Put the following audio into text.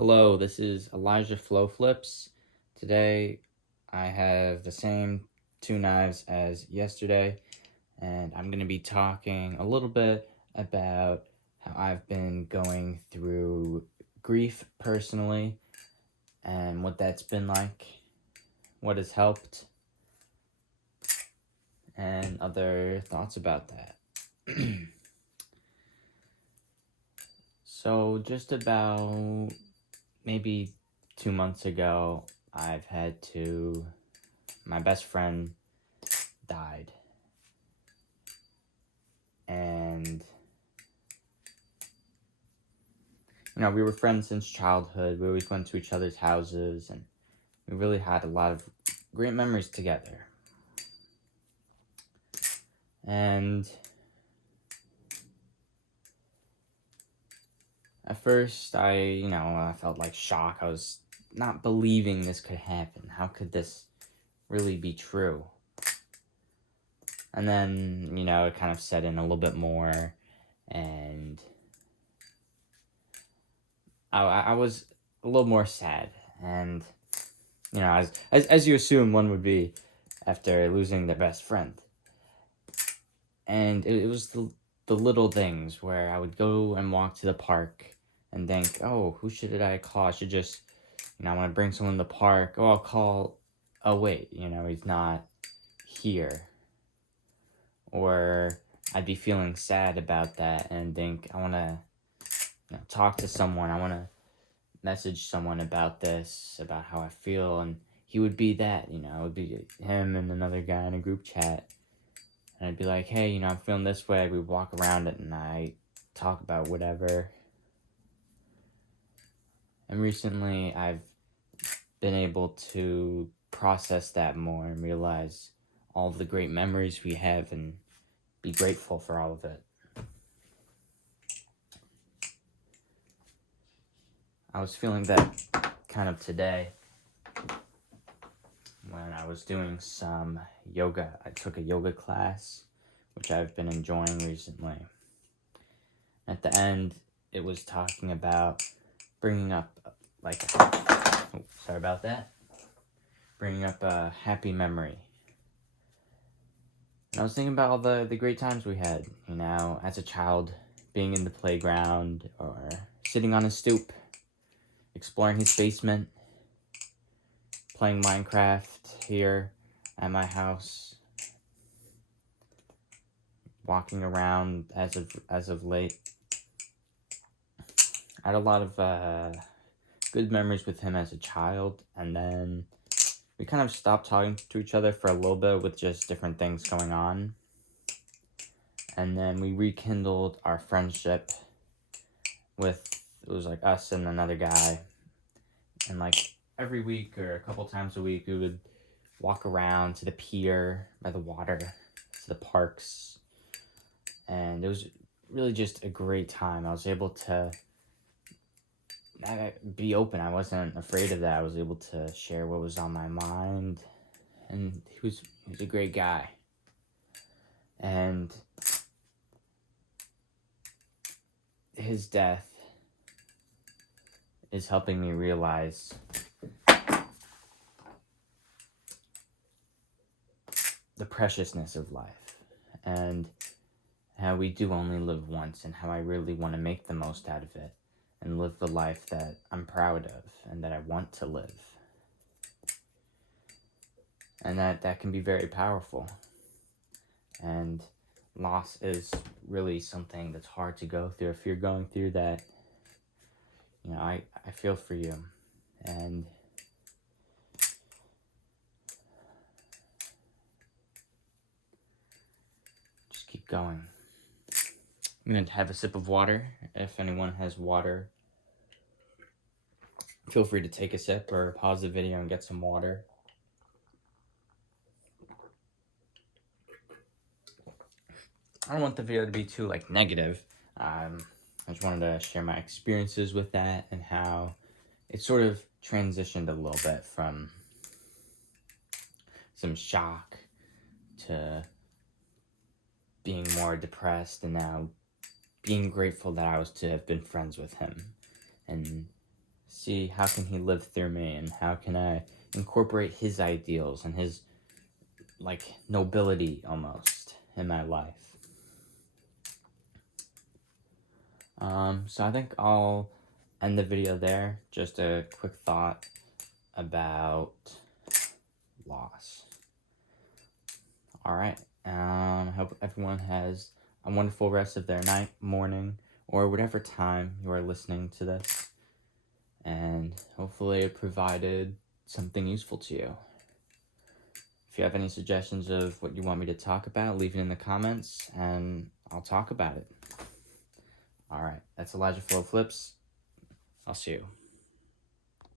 Hello, this is Elijah Flow Flips. Today I have the same two knives as yesterday, and I'm going to be talking a little bit about how I've been going through grief personally and what that's been like, what has helped, and other thoughts about that. So, just about maybe 2 months ago, my best friend died. And, we were friends since childhood. We always went to each other's houses, and we really had a lot of great memories together. And at first, I felt like shock. I was not believing this could happen. How could this really be true? And then, it kind of set in a little bit more, and I was a little more sad. And, as you assume one would be after losing their best friend. And it was the little things where I would go and walk to the park and think, oh, who should I call? I should just, I want to bring someone to the park. Oh, I'll call, oh, wait, he's not here. Or I'd be feeling sad about that and think, I want to talk to someone. I want to message someone about this, about how I feel. And he would be that, it would be him and another guy in a group chat. And I'd be like, hey, I'm feeling this way. We'd walk around at night, talk about whatever. And recently, I've been able to process that more and realize all of the great memories we have and be grateful for all of it. I was feeling that kind of today when I was doing some yoga. I took a yoga class, which I've been enjoying recently. At the end, it was talking about bringing up, bringing up a happy memory. And I was thinking about all the great times we had, as a child, being in the playground or sitting on a stoop, exploring his basement, playing Minecraft here at my house, walking around as of late. I had a lot of good memories with him as a child, and then we kind of stopped talking to each other for a little bit with just different things going on. And then we rekindled our friendship it was like us and another guy. And like every week or a couple times a week, we would walk around to the pier by the water, to the parks. And it was really just a great time. I was able to be open. I wasn't afraid of that. I was able to share what was on my mind. And he was a great guy. And his death is helping me realize the preciousness of life and how we do only live once, and how I really want to make the most out of it and live the life that I'm proud of and that I want to live. And that can be very powerful. And loss is really something that's hard to go through. If you're going through that, I feel for you. And just keep going. I'm going to have a sip of water. If anyone has water, feel free to take a sip or pause the video and get some water. I don't want the video to be too negative. I just wanted to share my experiences with that and how it sort of transitioned a little bit from some shock to being more depressed, and now being grateful that I was to have been friends with him and see how can he live through me, and how can I incorporate his ideals and his, like, nobility almost in my life. So I think I'll end the video there. Just a quick thought about loss. Alright, I hope everyone has a wonderful rest of their night, morning, or whatever time you are listening to this. And hopefully it provided something useful to you. If you have any suggestions of what you want me to talk about, leave it in the comments, and I'll talk about it. Alright, that's Elijah Flow Flips. I'll see you.